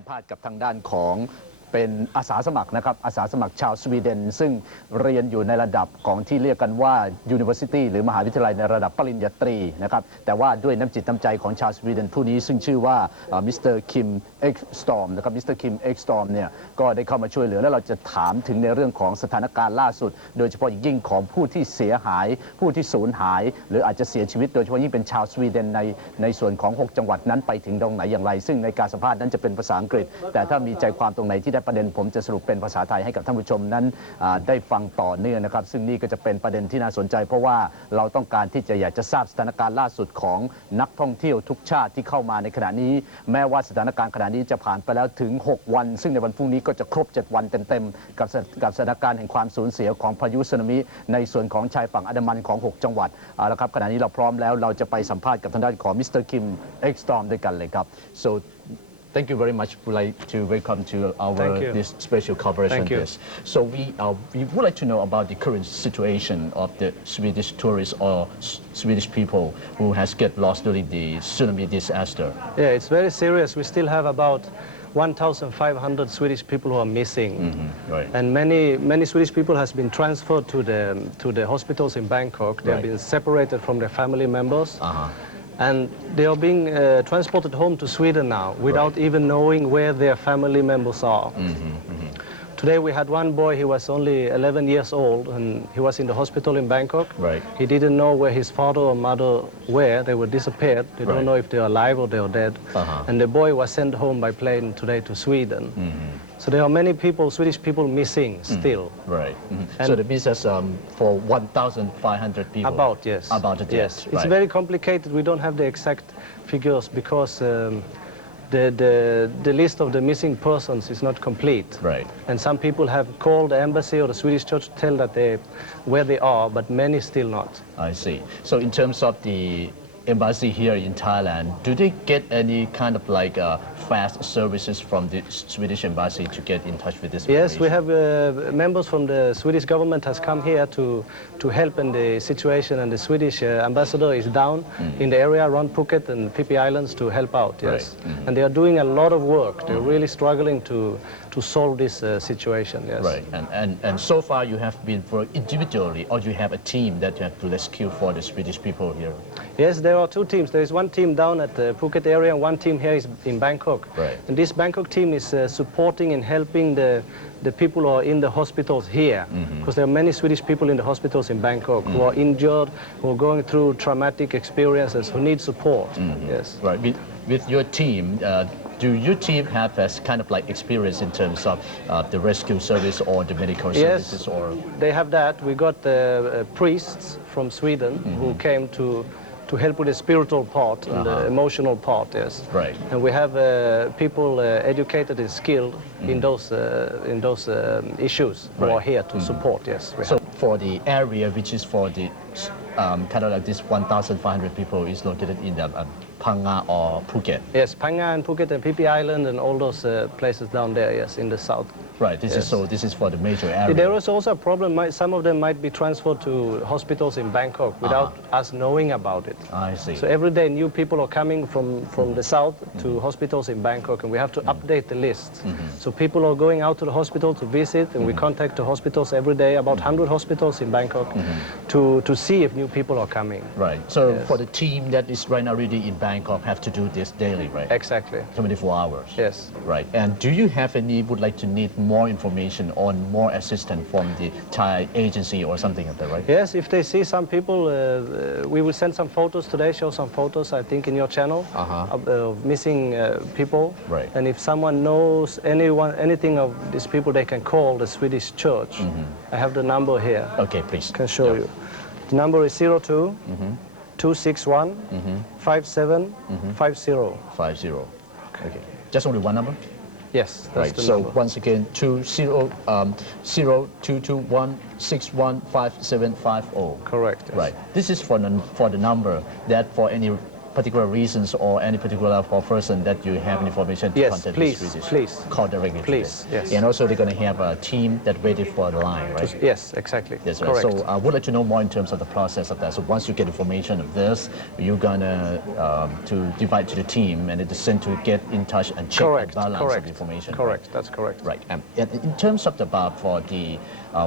มภาษณ์กับทางด้านของเป็นอาสาสมัครนะครับอาสาสมัครชาวสวีเดนซึ่งเรียนอยู่ในระดับของที่เรียกกันว่า University หรือมหาวิทยาลัยในระดับปริญญาตรีนะครับแต่ว่าด้วยน้ำจิตน้ำใจของชาวสวีเดนผู้นี้ซึ่งชื่อว่ามิสเตอร์คิมเอ็กสตอมนะครับมิสเตอร์คิมเอ็กสตอมเนี่ยก็ได้เข้ามาช่วยเหลือและเราจะถามถึงในเรื่องของสถานการณ์ล่าสุดโดยเฉพาะยิ่งของผู้ที่เสียหายผู้ที่สูญหายหรืออาจจะเสียชีวิตโดยเฉพาะยิ่งเป็นชาวสวีเดนในส่วนของ6จังหวัดนั้นไปถึงตรงไหนอย่างไรซึ่งในการสัมภาษณ์นั้นจะเป็นภาษาอังกฤษแต่ถ้ามีใจความตรงไหนที่ได้ประเด็นผมจะสรุปเป็นภาษาไทยให้กับท่านผู้ชมนั้นได้ฟังต่อเนื่องนะครับซึ่งนี่ก็จะเป็นประเด็นที่น่าสนใจเพราะว่าเราต้องการที่จะอยากจะทราบสถานการณ์ล่าสุดของนักท่องเที่ยวทุกชาติที่เข้ามาในขณะนี้แม้ว่าสถานการณ์ขณะนี้จะผ่านไปแล้วถึง6วันซึ่งในวันพรุ่งนี้ก็จะครบ7วันเต็มๆกับสถานการณ์แห่งความสูญเสียของพายุสึนามิในส่วนของชายฝั่งอันดามันของ6จังหวัดแล้วครับขณะนี้เราพร้อมแล้วเราจะไปสัมภาษณ์กับทางด้านของมิสเตอร์คิมเอ็กสตอมด้วยกันเลยครับ so Thank you very much. We'd like to welcome to our this special coverage on this. So we would like to know about the current situation of the Swedish tourists or Swedish people who has get lost during the tsunami disaster. Yeah, it's very serious. We still have about 1,500 Swedish people who are missing, right. and many Swedish people has been transferred to the hospitals in Bangkok. They have been separated from their family members. And they are being transported home to Sweden now without even knowing where their family members are. Today we had one boy, he was only 11 years old and he was in the hospital in Bangkok. Right. He didn't know where his father or mother were. They were disappeared. They don't know if they are alive or they are dead. And the boy was sent home by plane today to Sweden. So there are many people, Swedish people missing still. Right. So that means that's for 1,500 people. About, yes. About it, yes. It's right. very complicated. We don't have the exact figures because the list of the missing persons is not complete. Right. And some people have called the embassy or the Swedish church to tell that where they are, but many still not. I see. So in terms of the embassy here in Thailand, do they get any kind of like fast services from the Swedish embassy to get in touch with this information? Yes, we have members from the Swedish government has come here to help in the situation, and the Swedish ambassador is down in the area around Phuket and Phi Phi Islands to help out, yes. Right. And they are doing a lot of work. They're really struggling to solve this situation, yes. Right, and so far you have been working individually, or you have a team that you have to rescue for the Swedish people here? Yes, there are two teams. There is one team down at the Phuket area and one team here is in Bangkok. Right. And this Bangkok team is supporting and helping the people who are in the hospitals here. Because there are many Swedish people in the hospitals in Bangkok who are injured, who are going through traumatic experiences, who need support. Yes. Right. With your team, do your team have as kind of like experience in terms of the rescue service or the medical services? Yes, or they have that. We got priests from Sweden who came to help with the spiritual part and the emotional part, yes. Right. And we have people educated and skilled in those issues who are here to support, yes. So for the area which is for the kind of like this 1,500 people is located in the Phang or Phuket? Yes, Phang and Phuket and Phi Phi Island and all those places down there, yes, in the south. Right, this is for the major area. There is also a problem, some of them might be transferred to hospitals in Bangkok without us knowing about it. I see. So every day new people are coming from the south to hospitals in Bangkok, and we have to update the list. So people are going out to the hospital to visit, and we contact the hospitals every day, about 100 hospitals in Bangkok, to see if new people are coming. Right, so for the team that is right now already in Bangkok have to do this daily, right? Exactly. 24 hours. Yes. Right, and do you have any, would like to need more information or more assistance from the Thai agency or something like that, right? Yes, if they see some people, we will send some photos today, show some photos, I think, in your channel of missing people. Right. And if someone knows anything of these people, they can call the Swedish church. I have the number here. Okay, please. I can show you. The number is 02 261 5750. 50. Okay. Just only one number? Yes, that's the so number. Once again, 0221615750. Correct. Yes. Right. This is for the number that for any particular reasons or any particular person that you have information to Yes, contact please, the Swedish? please. Call directly to Please, them. yes. And also they're going to have a team that waited for the line, right? Yes, exactly. Yes, right. Correct. So I would like to know more in terms of the process of that. So once you get information of this, you're gonna to divide to the team and it is sent to get in touch and check Correct, the balance correct, of information. correct. That's correct. Right. And in terms of the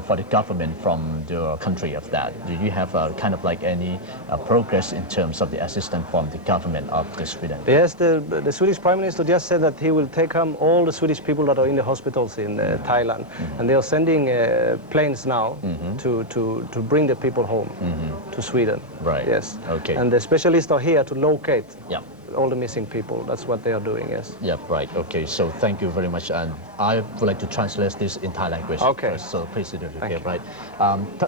for the government from the country of that, do you have kind of like any progress in terms of the assistance from the government of the Sweden? Yes, the Swedish Prime Minister just said that he will take home all the Swedish people that are in the hospitals in Thailand, and they are sending planes now to bring the people home to Sweden. Right. Yes. Okay. And the specialists are here to locate Yeah. all the missing people. That's what they are doing. Yes. Yeah, right. Okay, so thank you very much. And I would like to translate this in Thai language. Okay. First, so please do it. Thank Okay, you. right.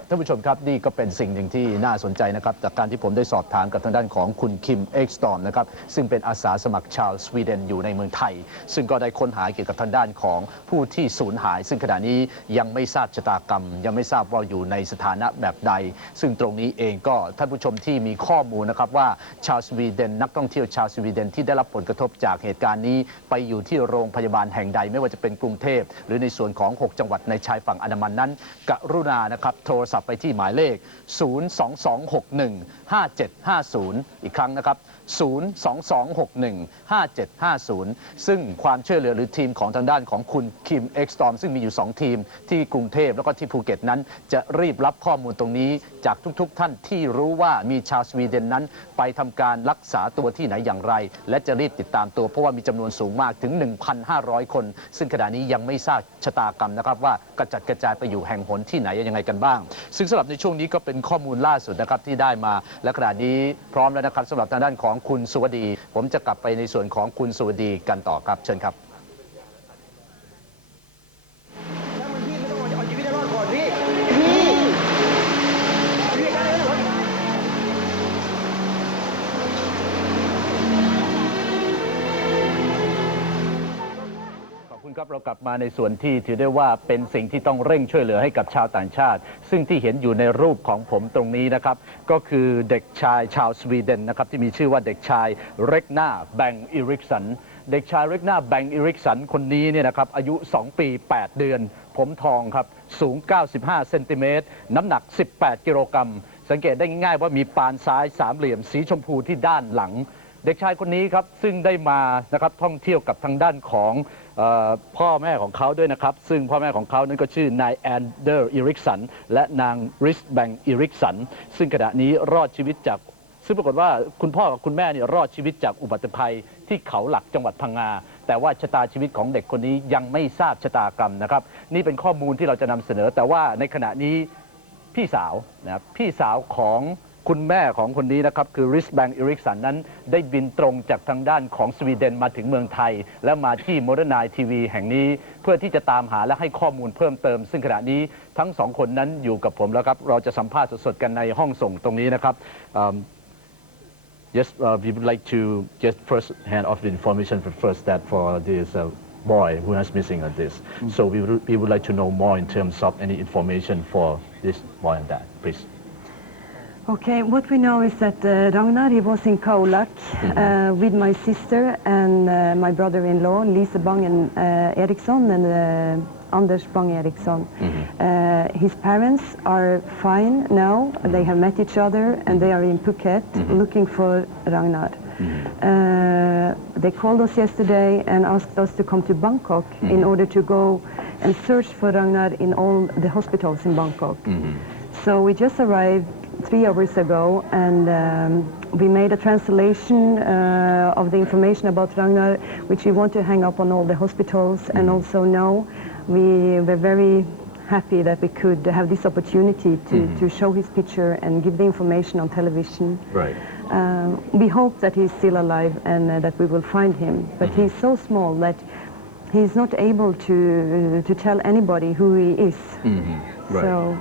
ท่านผู้ชมครับนี่ก็เป็นสิ่งหนึ่งที่น่าสนใจนะครับจากการที่ผมได้สอบถามกับทางด้านของคุณคิมเอ็กสตอมนะครับซึ่งเป็นอาสาสมัครชาวสวีเดนอยู่ในเมืองไทยซึ่งก็ได้ค้นหาเกี่ยวกับทางด้านของผู้ที่สูญหาย ซึ่งขณะนี้ยังไม่ทราบชะตากรรมยังไม่ทราบว่าอยู่ในสถานะแบบใดซึ่งตรงนี้เองก็ท่านผู้ชมที่มีข้อมูลนะครับว่าชาวสวีเดนนักท่องเที่ยวชาวสวีเดนที่ได้รับผลกระทบจากเหตุการณ์นี้ไปอยู่ที่โรงพยาบาลแห่งใดไม่ว่าจะเป็นกรุงเทพหรือในส่วนของ6จังหวัดในชายฝั่งอันดามันนั้นกรุณานะครับโทรศัพท์ไปที่หมายเลข 022615750 อีกครั้งนะครับ 022615750 ซึ่งความช่วยเหลือหรือทีมของทางด้านของคุณคิมเอ็กซ์ตอมซึ่งมีอยู่2ทีมที่กรุงเทพแล้วก็ที่ภูเก็ตนั้นจะรีบรับข้อมูลตรงนี้จากทุกๆท่านที่รู้ว่ามีชาวสวีเดนนั้นไปทำการรักษาตัวที่ไหนอย่างไรและจะรีบติดตามตัวเพราะว่ามีจำนวนสูงมากถึง 1,500 คนซึ่งขณะนี้ยังไม่ทราบชะตากรรมนะครับว่ากระจัดกระจายไปอยู่แห่งหนที่ไหนยังไงกันบ้างซึ่งสำหรับในช่วงนี้ก็เป็นข้อมูลล่าสุดนะครับที่ได้มาและขณะนี้พร้อมแล้วนะครับสำหรับทางด้านของคุณสุวดีผมจะกลับไปในส่วนของคุณสุวดีกันต่อครับเชิญครับ ครับเรากลับมาในส่วนที่ถือได้ว่าเป็นสิ่งที่ต้องเร่งช่วยเหลือให้กับชาวต่างชาติซึ่งที่เห็นอยู่ในรูปของผมตรงนี้นะครับก็คือเด็กชายชาวสวีเดนนะครับที่มีชื่อว่าเด็กชายเร็กนาแบงอิริกสันเด็กชายเร็กนาแบงอิริกสันคนนี้เนี่ยนะครับอายุ2 ปี 8 เดือนผมทองครับสูง95 เซนติเมตรน้ำหนัก18 กิโลกรัมสังเกตได้ง่ายๆว่ามีปานซ้ายสามเหลี่ยมสีชมพูที่ด้านหลังเด็กชายคนนี้ครับซึ่งได้มานะครับท่องเที่ยวกับทางด้านของพ่อแม่ของเขาด้วยนะครับซึ่งพ่อแม่ของเขานั้นก็ชื่อนายแอนเดอร์อิริกสันและนางริสแบงอิริกสันซึ่งขณะนี้รอดชีวิตจากซึ่งปรากฏว่าคุณพ่อกับคุณแม่เนี่ยรอดชีวิตจากอุบัติภัยที่เขาหลักจังหวัดพังงาแต่ว่าชะตาชีวิตของเด็กคนนี้ยังไม่ทราบชะตากรรมนะครับนี่เป็นข้อมูลที่เราจะนำเสนอแต่ว่าในขณะนี้พี่สาวนะครับพี่สาวของคุณแม่ของคนนี้นะครับคือริสแบงอิริกสันนั้นได้บินตรงจากทางด้านของสวีเดนมาถึงเมืองไทยและมาที่โมเดิร์นไนทีวีแห่งนี้เพื่อที่จะตามหาและให้ข้อมูลเพิ่มเติมซึ่งขณะนี้ทั้งสองคนนั้นอยู่กับผมแล้วครับเราจะสัมภาษณ์สดๆกันในห้องส่งตรงนี้นะครับYes, we would like to just first hand off the information first that for this boy who has missing on this. So we would like to know more in terms of any information for this boy and that, please. Okay, what we know is that Ragnar, he was in Khao Lak with my sister and my brother-in-law, Lisa Bang Eriksson and Anders Bang Eriksson. His parents are fine now. They have met each other and they are in Phuket looking for Ragnar. They called us yesterday and asked us to come to Bangkok in order to go and search for Ragnar in all the hospitals in Bangkok. So we just arrived 3 hours ago and we made a translation of the information about Ragnar, which we want to hang up on all the hospitals. And also now we were very happy that we could have this opportunity to show his picture and give the information on television. Right. We hope that he's still alive and that we will find him. But he's so small that he's not able to tell anybody who he is. Right. So.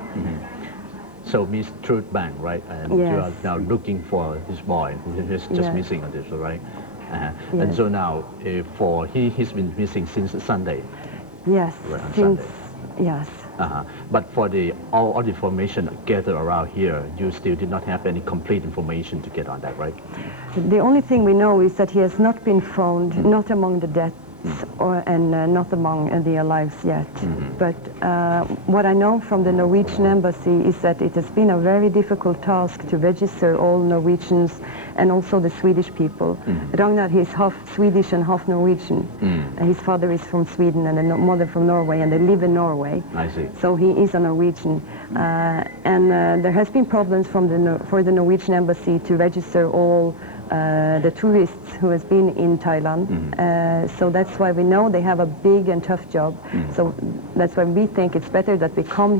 So Miss Truth Bang, right? And Yes. you are now looking for this boy who is just Yes. missing on this, right? And Yes. so now, he's been missing since Sunday. Yes, Right, on since Sunday. yes. But for all the information gathered around here, you still did not have any complete information to get on that, right? The only thing we know is that he has not been found, not among the deaths and not among the alive yet. But what I know from the Norwegian Embassy is that it has been a very difficult task to register all Norwegians and also the Swedish people. Ragnar, he is half Swedish and half Norwegian. His father is from Sweden and the mother from Norway, and they live in Norway. I see. So he is a Norwegian. And there has been problems from for the Norwegian Embassy to register all the tourists who has been in Thailand. So that's why we know they have a big and tough job. So that's why we think it's better that we come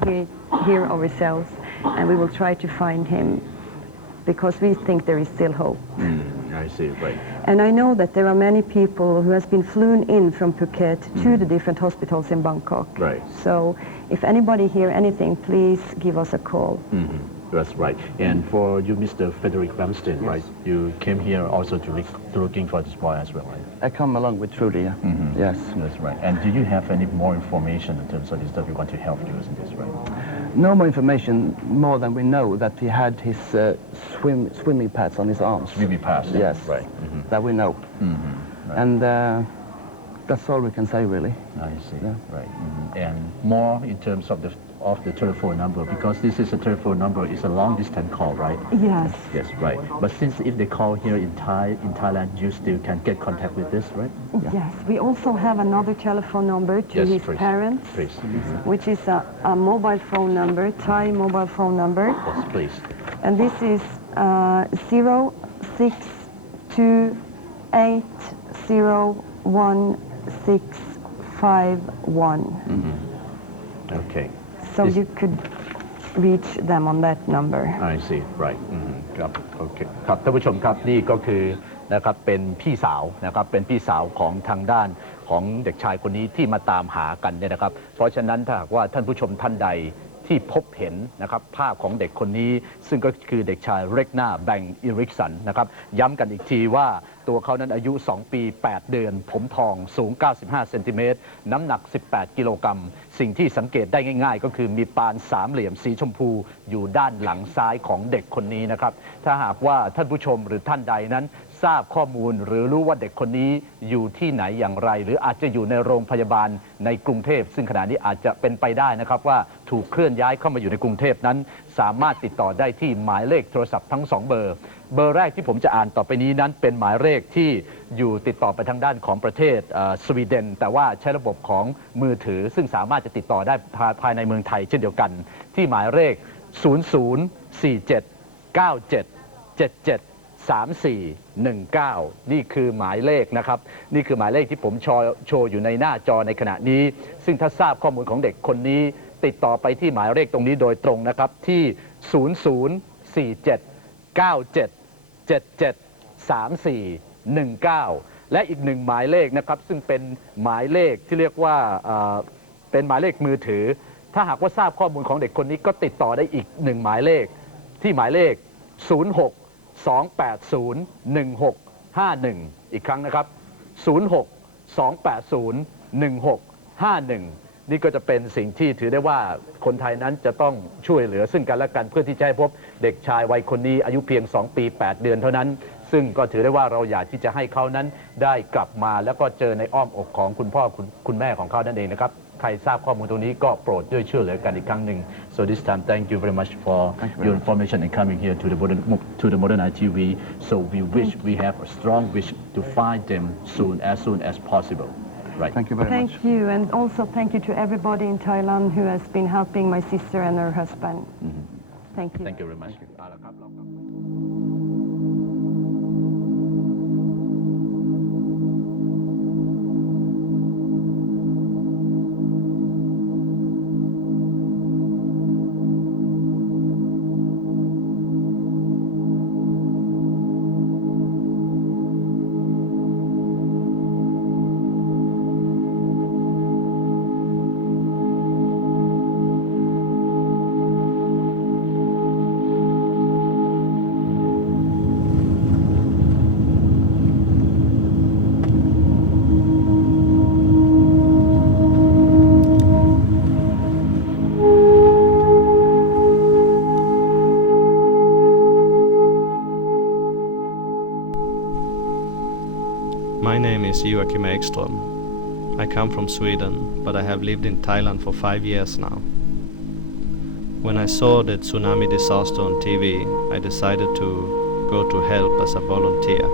here ourselves and we will try to find him, because we think there is still hope. I see, right. And I know that there are many people who has been flown in from Phuket to the different hospitals in Bangkok. Right. So if anybody hear anything, please give us a call. That's right. And for you, Mr. Frederick Ramstein, right? You came here also to looking for this boy as well, right? I come along with Trudy, yeah. Yes. That's right. And do you have any more information in terms of this that we want to help you in this, right? No more information, more than we know that he had his swimming pads on his arms. Swimming pads. Yes. Right. That we know. Right. And that's all we can say, really. I see. Yeah. Right. And more in terms of the telephone number, because this is a telephone number, it's a long distance call, right? Yes. Yes, right. But since if they call here in Thailand, you still can get contact with this, right? Yes. We also have another telephone number to Yes, his please. parents, Please. which is a mobile phone number, Thai mobile phone number. Yes, please. And this is 0628011651. Okay. So you could reach them on that number. I see right ครับโอเคครับท่านผู้ชมครับนี่ก็คือนะครับเป็นพี่สาวนะครับเป็นพี่สาวของทางด้านของเด็กชายคนนี้ที่มาตามหากันเนี่ยนะครับเพราะฉะนั้นถ้าหากว่าท่านผู้ชมท่านใดที่พบเห็นนะครับภาพของเด็กคนนี้ซึ่งก็คือเด็กชายเรกนาแบงอิริกสันนะครับย้ำกันอีกทีว่าตัวเขานั้นอายุ2ปี8เดือนผมทองสูง95เซนติเมตรน้ำหนัก18กิโลกรัมสิ่งที่สังเกตได้ง่ายๆก็คือมีปานสามเหลี่ยมสีชมพูอยู่ด้านหลังซ้ายของเด็กคนนี้นะครับถ้าหากว่าท่านผู้ชมหรือท่านใดนั้นทราบข้อมูลหรือรู้ว่าเด็กคนนี้อยู่ที่ไหนอย่างไรหรืออาจจะอยู่ในโรงพยาบาลในกรุงเทพซึ่งขณะนี้อาจจะเป็นไปได้นะครับว่าถูกเคลื่อนย้ายเข้ามาอยู่ในกรุงเทพนั้นสามารถติดต่อได้ที่หมายเลขโทรศัพท์ทั้ง2เบอร์แรกที่ผมจะอ่านต่อไปนี้นั้นเป็นหมายเลขที่อยู่ติดต่อไปทางด้านของประเทศสวีเดนแต่ว่าใช้ระบบของมือถือซึ่งสามารถจะติดต่อได้ภายในเมืองไทยเช่นเดียวกันที่หมายเลข004797773419นี่คือหมายเลขนะครับนี่คือหมายเลขที่ผมโชว์อยู่ในหน้าจอในขณะนี้ซึ่งถ้าทราบข้อมูลของเด็กคนนี้ติดต่อไปที่หมายเลขตรงนี้โดยตรงนะครับที่004797773419และอีกหนึ่งหมายเลขนะครับซึ่งเป็นหมายเลขที่เรียกว่าเป็นหมายเลขมือถือถ้าหากว่าทราบข้อมูลของเด็กคนนี้ก็ติดต่อได้อีกหนึ่งหมายเลขที่หมายเลข0628011651อีกครั้งนะครับ0628011651นี่ก็จะเป็นสิ่งที่ถือได้ว่าคนไทยนั้นจะต้องช่วยเหลือซึ่งกันและกันเพื่อที่จะให้พบเด็กชายวัยคนนี้อายุเพียง2ปี8เดือนเท่านั้นซึ่งก็ถือได้ว่าเราอยากที่จะให้เขานั้นได้กลับมาแล้วก็เจอในอ้อมอกของคุณพ่อคุณแม่ของเขานั่นเองนะครับใครทราบข้อมูลตรงนี้ก็โปรดช่วยเหลือกันอีกครั้งหนึ่ง so this time thank you very much for your information and coming here to the modern ITV so we have a strong wish to find them soon as possible right Thank you very much. Thank you, and also thank you to everybody in Thailand who has been helping my sister and her husband. Thank you. thank you very much เอาละครับ My name is Joachim Ekström. I come from Sweden, but I have lived in Thailand for 5 years now. When I saw the tsunami disaster on TV, I decided to go to help as a volunteer.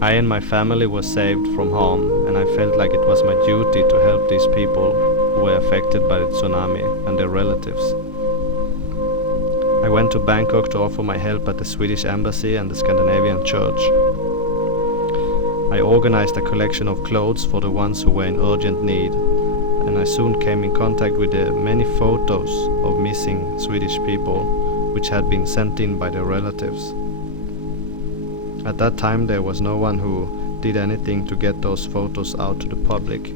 I and my family were saved from harm, and I felt like it was my duty to help these people who were affected by the tsunami and their relatives. I went to Bangkok to offer my help at the Swedish Embassy and the Scandinavian Church. I organized a collection of clothes for the ones who were in urgent need, and I soon came in contact with the many photos of missing Swedish people which had been sent in by their relatives. At that time there was no one who did anything to get those photos out to the public.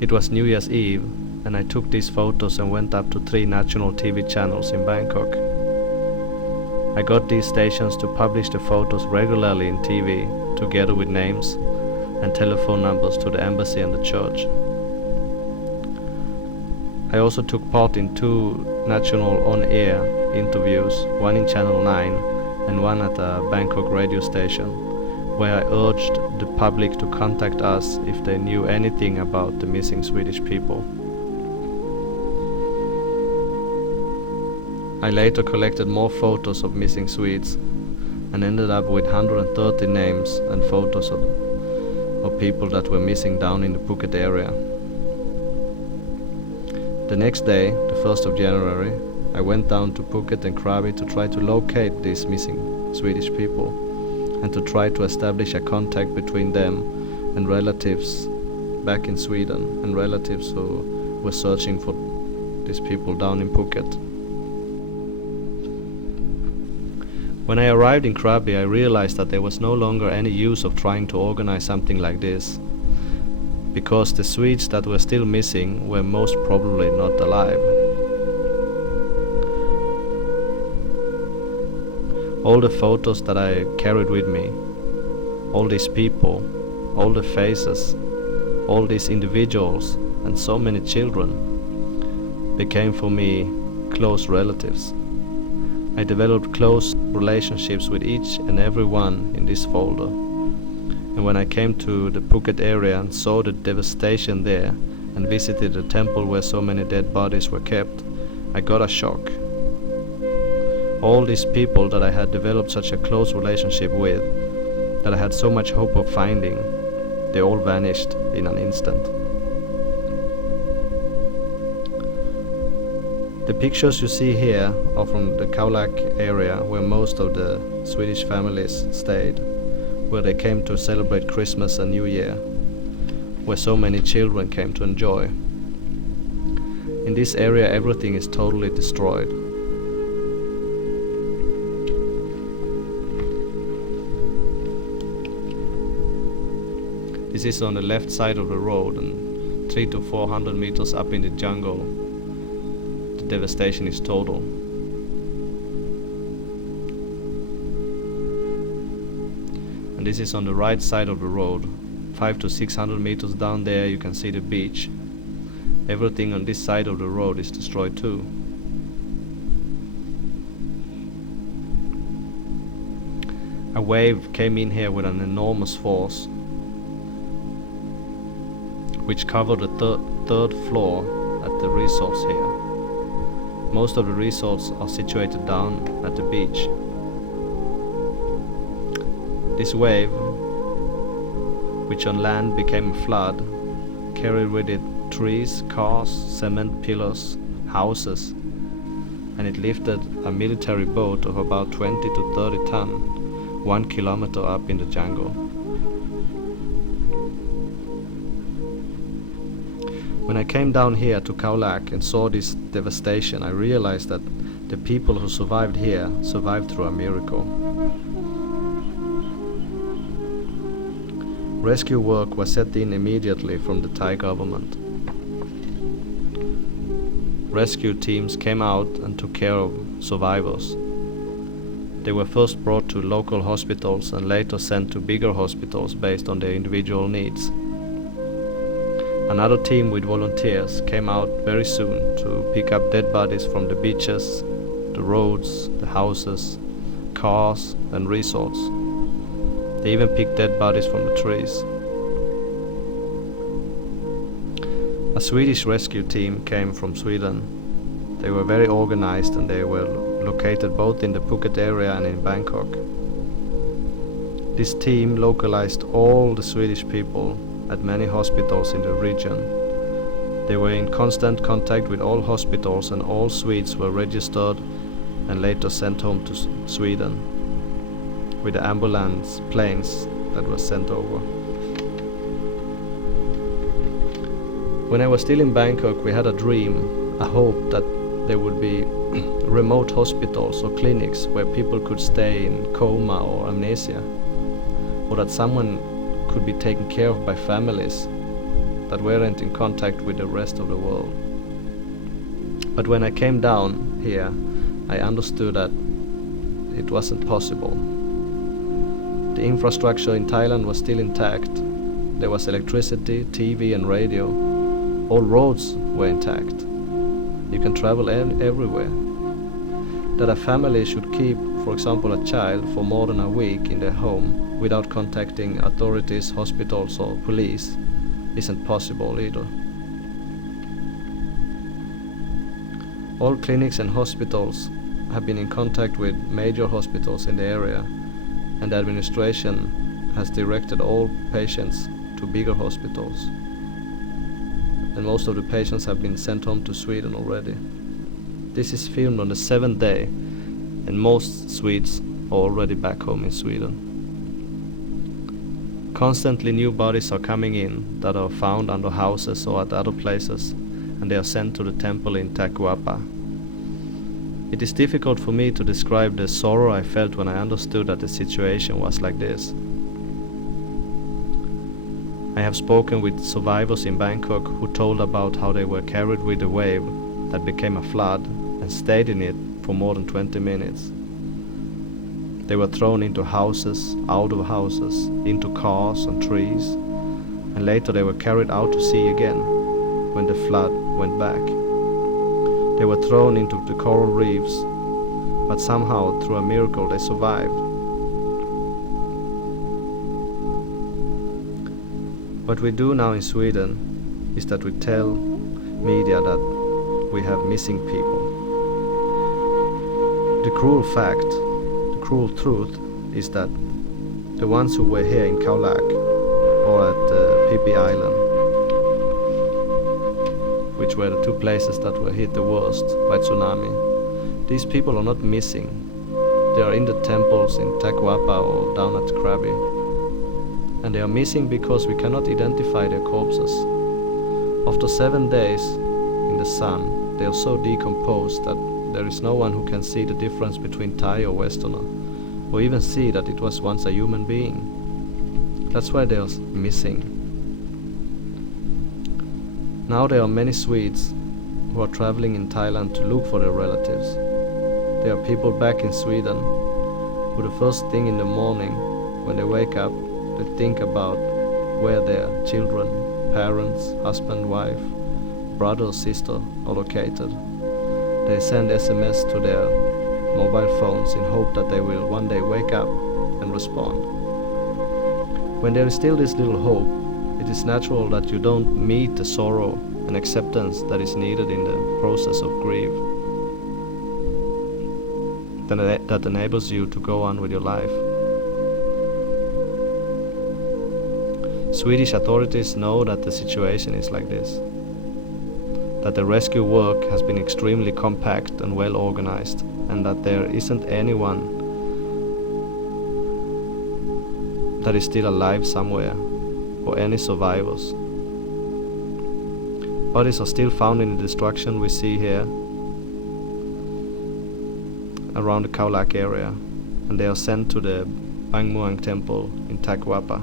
It was New Year's Eve, and I took these photos and went up to 3 national TV channels in Bangkok. I got these stations to publish the photos regularly in TV, together with names and telephone numbers to the embassy and the church. I also took part in 2 national on-air interviews, one in Channel 9 and one at a Bangkok radio station, where I urged the public to contact us if they knew anything about the missing Swedish people. I later collected more photos of missing Swedes and ended up with 130 names and photos of people that were missing down in the Phuket area. The next day, the 1st of January, I went down to Phuket and Krabi to try to locate these missing Swedish people and to try to establish a contact between them and relatives back in Sweden and relatives who were searching for these people down in Phuket. When I arrived in Krabi, I realized that there was no longer any use of trying to organize something like this, because the Swedes that were still missing were most probably not alive. All the photos that I carried with me, all these people, all the faces, all these individuals, and so many children became for me close relatives. I developed close relationships with each and every one in this folder. And when I came to the Phuket area and saw the devastation there and visited the temple where so many dead bodies were kept, I got a shock. All these people that I had developed such a close relationship with, that I had so much hope of finding, they all vanished in an instant. The pictures you see here are from the Khao Lak area, where most of the Swedish families stayed, where they came to celebrate Christmas and New Year, where so many children came to enjoy. In this area everything is totally destroyed. This is on the left side of the road, and 300 to 400 meters up in the jungle devastation is total. And this is on the right side of the road. 500 to 600 meters down there you can see the beach. Everything on this side of the road is destroyed too. A wave came in here with an enormous force, which covered the third floor at the resorts here. Most of the resorts are situated down at the beach. This wave, which on land became a flood, carried with it trees, cars, cement pillars, houses, and it lifted a military boat of about 20 to 30 ton, 1 kilometer up in the jungle. When I came down here to Khao Lak and saw this devastation, I realized that the people who survived here survived through a miracle. Rescue work was set in immediately from the Thai government. Rescue teams came out and took care of survivors. They were first brought to local hospitals and later sent to bigger hospitals based on their individual needs. Another team with volunteers came out very soon to pick up dead bodies from the beaches, the roads, the houses, cars and resorts. They even picked dead bodies from the trees. A Swedish rescue team came from Sweden. They were very organized and they were located both in the Phuket area and in Bangkok. This team localized all the Swedish people at many hospitals in the region. They were in constant contact with all hospitals and all Swedes were registered and later sent home to Sweden with the ambulance planes that were sent over. When I was still in Bangkok, we had a dream, a hope that there would be remote hospitals or clinics where people could stay in coma or amnesia, or that someone could be taken care of by families that weren't in contact with the rest of the world. But when I came down here, I understood that it wasn't possible. The infrastructure in Thailand was still intact. There was electricity, TV and radio. All roads were intact. You can travel everywhere. That a family should keep, for example, a child for more than a week in their home without contacting authorities, hospitals or police isn't possible either. All clinics and hospitals have been in contact with major hospitals in the area, and the administration has directed all patients to bigger hospitals. And most of the patients have been sent home to Sweden already. This is filmed on the 7th day, and most Swedes are already back home in Sweden. Constantly new bodies are coming in that are found under houses or at other places, and they are sent to the temple in Tacuapa. It is difficult for me to describe the sorrow I felt when I understood that the situation was like this. I have spoken with survivors in Bangkok who told about how they were carried with a wave that became a flood and stayed in it for more than 20 minutes. They were thrown into houses, out of houses, into cars and trees, and later they were carried out to sea again when the flood went back. They were thrown into the coral reefs, but somehow, through a miracle, they survived. What we do now in Sweden is that we tell media that we have missing people. The cruel fact, the cruel truth, is that the ones who were here in Khao Lak or at Phi Phi Island, which were the two places that were hit the worst by tsunami, these people are not missing. They are in the temples in Tacuapa or down at Krabi. And they are missing because we cannot identify their corpses. After 7 days in the sun, they are so decomposed that there is no one who can see the difference between Thai or Westerner, or even see that it was once a human being. That's why they are missing. Now there are many Swedes who are traveling in Thailand to look for their relatives. There are people back in Sweden who the first thing in the morning when they wake up, they think about where their children, parents, husband, wife, brother or sister are located. They send SMS to their mobile phones in hope that they will one day wake up and respond. When there is still this little hope, it is natural that you don't meet the sorrow and acceptance that is needed in the process of grief that enables you to go on with your life. Swedish authorities know that the situation is like this, that the rescue work has been extremely compact and well organized, and that there isn't anyone that is still alive somewhere, or any survivors. Bodies are still found in the destruction we see here around the Khao Lak area, and they are sent to the Bang Muang temple in Tacuapa.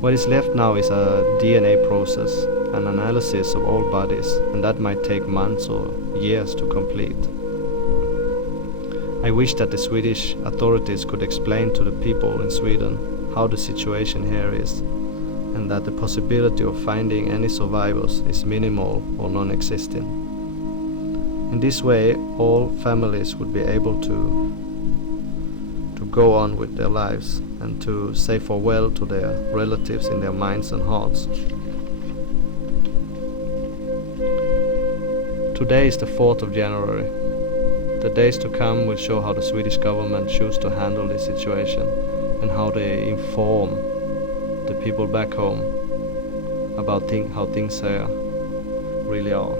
What is left now is a DNA process, an analysis of all bodies, and that might take months or years to complete. I wish that the Swedish authorities could explain to the people in Sweden how the situation here is, and that the possibility of finding any survivors is minimal or non-existent. In this way, all families would be able to go on with their lives and to say farewell to their relatives in their minds and hearts. Today is the 4th of January. The days to come will show how the Swedish government choose to handle this situation and how they inform the people back home about how things really are.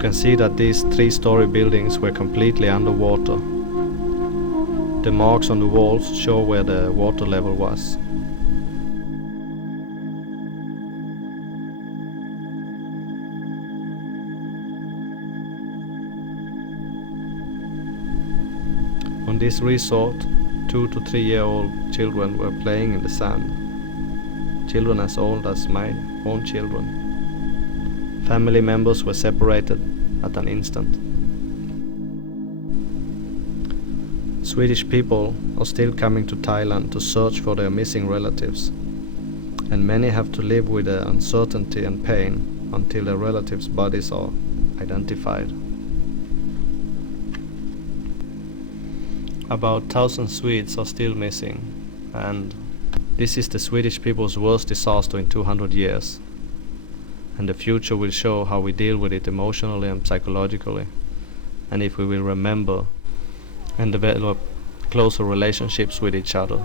can see that these 3-story buildings were completely underwater. The marks on the walls show where the water level was. On this resort, 2 to 3-year-old children were playing in the sand. Children as old as my own children. Family members were separated at an instant. Swedish people are still coming to Thailand to search for their missing relatives, and many have to live with the uncertainty and pain until their relatives' bodies are identified. About 1,000 Swedes are still missing, and this is the Swedish people's worst disaster in 200 years. And the future will show how we deal with it emotionally and psychologically, and if we will remember and develop closer relationships with each other.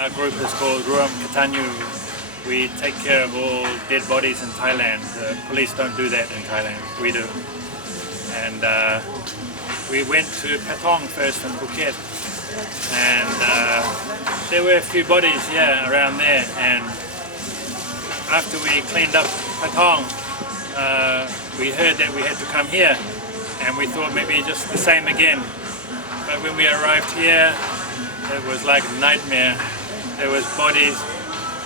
Our group is called Ruam Katanyu. We take care of all dead bodies in Thailand. The police don't do that in Thailand, we do. And we went to Patong first in Phuket, and there were a few bodies, around there. And after we cleaned up Patong, we heard that we had to come here, and we thought maybe just the same again. But when we arrived here, it was like a nightmare. There was bodies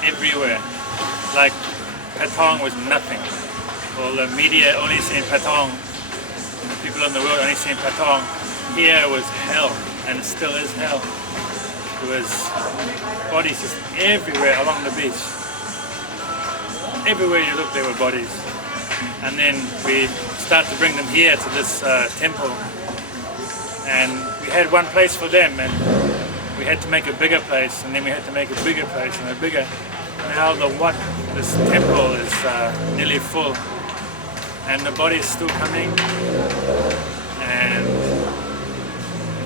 everywhere. Like Patong was nothing. All the media only seen Patong. The people in the world only seen Patong. Here was hell, and it still is hell. There was bodies just everywhere along the beach. Everywhere you look, there were bodies. And then we start to bring them here to this temple. And we had one place for them, and we had to make a bigger place, and then we had to make a bigger place and a bigger. Now this temple is nearly full, and the body is still coming, and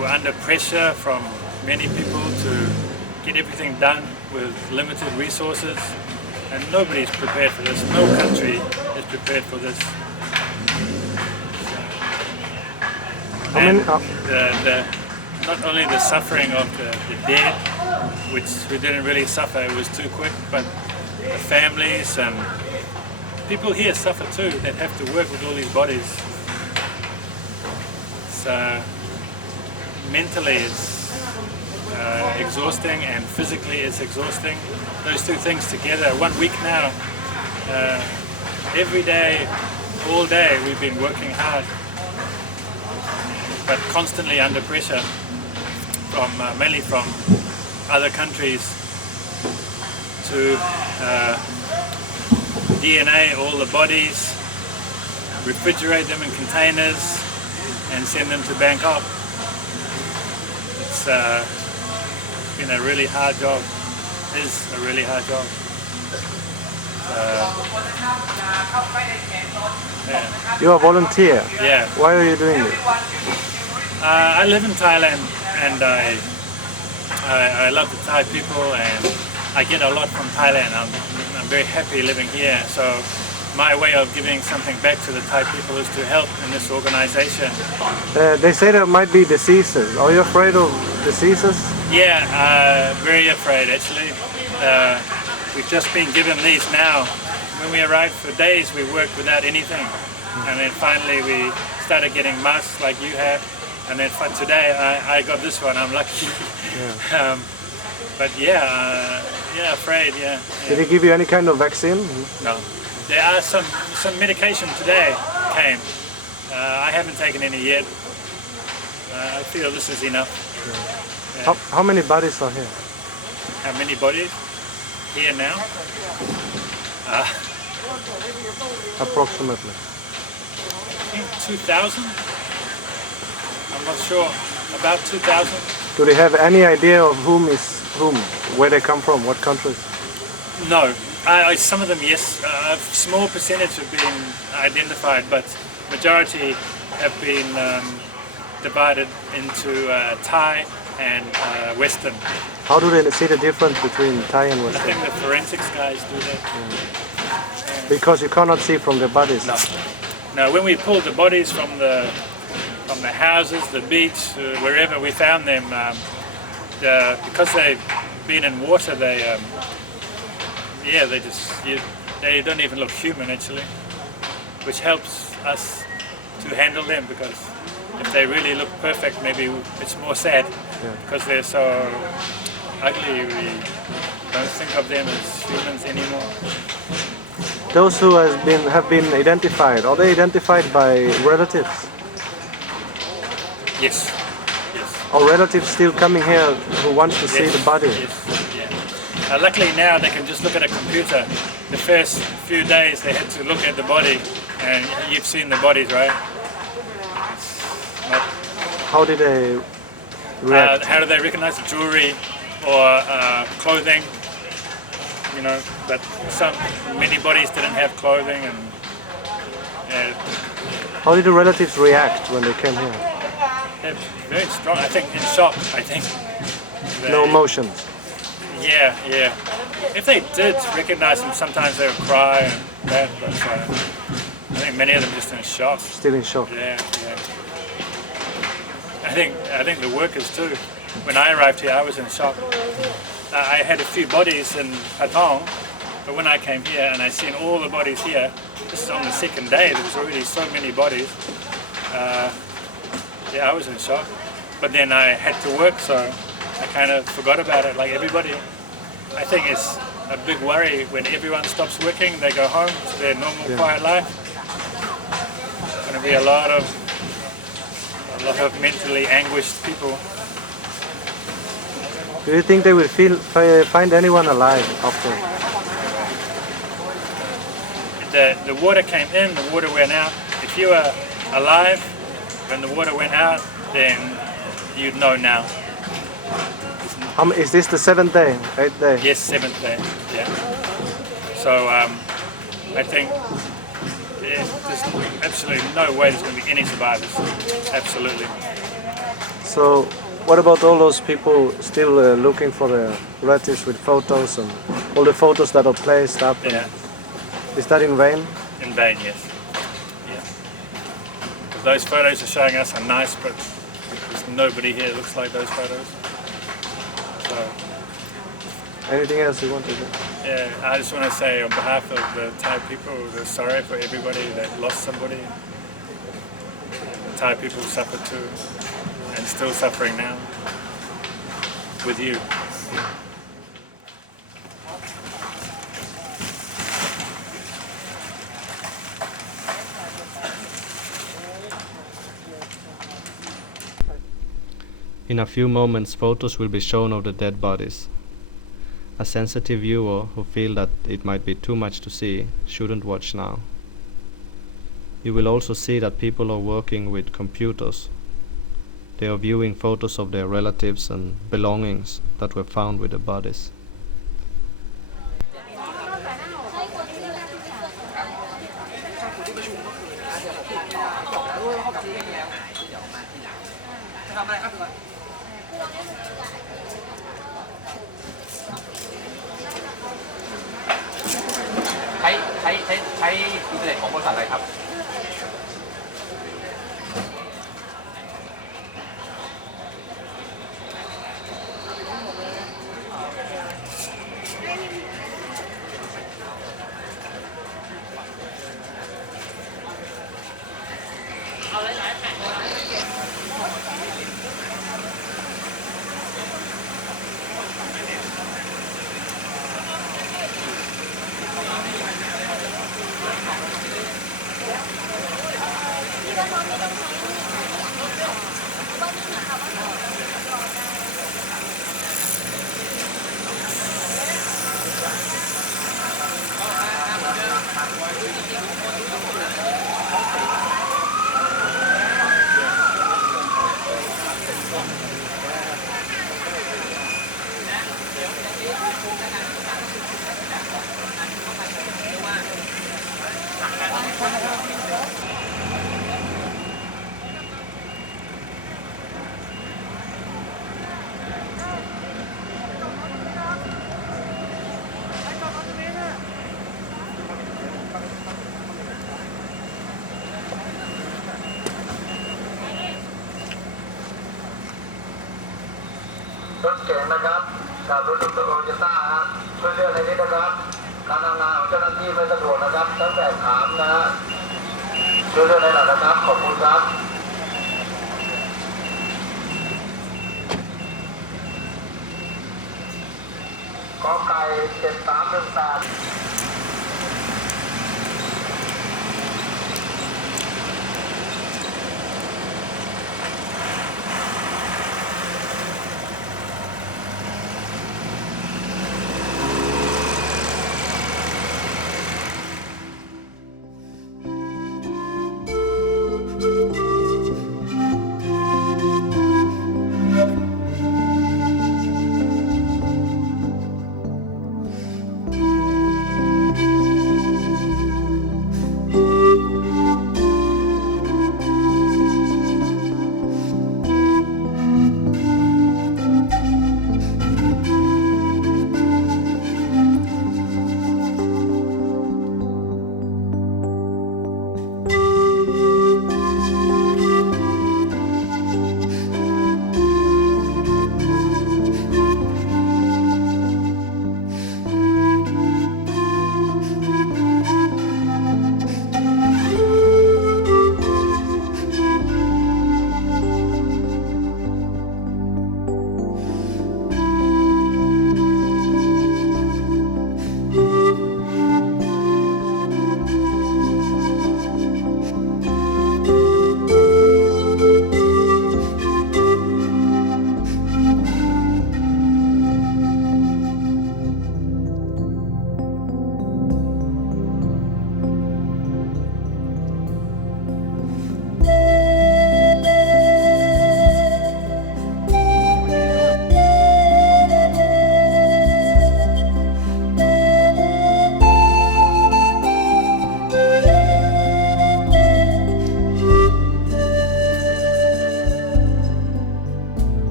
we're under pressure from many people to get everything done with limited resources, and nobody's prepared for this. No country is prepared for this. And not only the suffering of the dead, which we didn't really suffer, it was too quick, but the families and people here suffer too, that have to work with all these bodies. So mentally it's exhausting, and physically it's exhausting. Those two things together, 1 week now, every day, all day we've been working hard, but constantly under pressure from mainly from other countries to DNA all the bodies, refrigerate them in containers and send them to Bangkok. It's been a really hard job. It is a really hard job. You're a volunteer? Yeah. Why are you doing this? I live in Thailand, and I love the Thai people, and I get a lot from Thailand. I'm very happy living here. So my way of giving something back to the Thai people is to help in this organization. They say there might be diseases. Are you afraid of diseases? Yeah, very afraid actually. We've just been given these now. When we arrived for days, we worked without anything. And then finally we started getting masks like you have. And then for today, I got this one. I'm lucky. Yeah. But yeah, afraid, yeah. Did he give you any kind of vaccine? No. There are some medication today came. I haven't taken any yet. I feel this is enough. Yeah. How many bodies are here? How many bodies? Here now? Approximately. I think 2,000. I'm not sure. About 2,000. Do they have any idea of whom is whom? Where they come from? What countries? No. Some of them, yes. A small percentage have been identified, but majority have been divided into Thai and Western. How do they see the difference between Thai and I Western? think the forensics guys do that. Because you cannot see from the bodies. No. No, when we pulled the bodies from the houses, the beach, wherever we found them, because they've been in water, they they don't even look human actually, which helps us to handle them, because if they really look perfect, maybe it's more sad. Because they're so ugly, we don't think of them as humans anymore. Those who have been identified, are they identified by relatives? Yes. Yes. Are relatives still coming here who want to see the body? Yes. Yeah. Luckily now they can just look at a computer. The first few days they had to look at the body, and you've seen the bodies, right? How did they react? How do they recognize the jewelry or clothing? You know, but many bodies didn't have clothing, and How did the relatives react when they came here? they're very strong. I think in shock. I think. No emotions. Yeah. If they did recognize them, sometimes they would cry and that, but I think many of them just in shock. Still in shock. Yeah. I think the workers too. When I arrived here, I was in shock. I had a few bodies in Patong, but when I came here and I seen all the bodies here, this is on the second day, there was already so many bodies. I was in shock. But then I had to work, so I kind of forgot about it like everybody. I think it's a big worry when everyone stops working, they go home to their normal quiet life. There's going to be a lot of mentally anguished people. Do you think they will find anyone alive after? The water came in, the water went out. If you were alive when the water went out, then you'd know now. Is this the 7th day, 8th day? Yes, 7th day, yeah. So I think there's absolutely no way there's going to be any survivors. Absolutely. So what about all those people still looking for their relatives with photos and all the photos that are placed up? Yeah. Is that in vain? In vain, yes. Yeah. Because those photos are showing us are nice, but there's nobody here that looks like those photos. So, anything else you want to do? Yeah, I just want to say on behalf of the Thai people, we're sorry for everybody that lost somebody. The Thai people suffered too, and still suffering now with you. In a few moments, photos will be shown of the dead bodies. A sensitive viewer who feels that it might be too much to see shouldn't watch now. You will also see that people are working with computers. They are viewing photos of their relatives and belongings that were found with the bodies. ช้อินเทอร์เน็ตของบริษัทอะไรครับรถเก๋งนะครับกับรถตุ๊กโตโยต้าครับช่วยเลือกในนี้นะครับการทำงานของเจ้าหน้าที่ไม่สะดวกนะครับตั้งแต่ถามนะฮะช่วยเลือกในหน่อยนะครับขอบคุณครับก.ไก่7318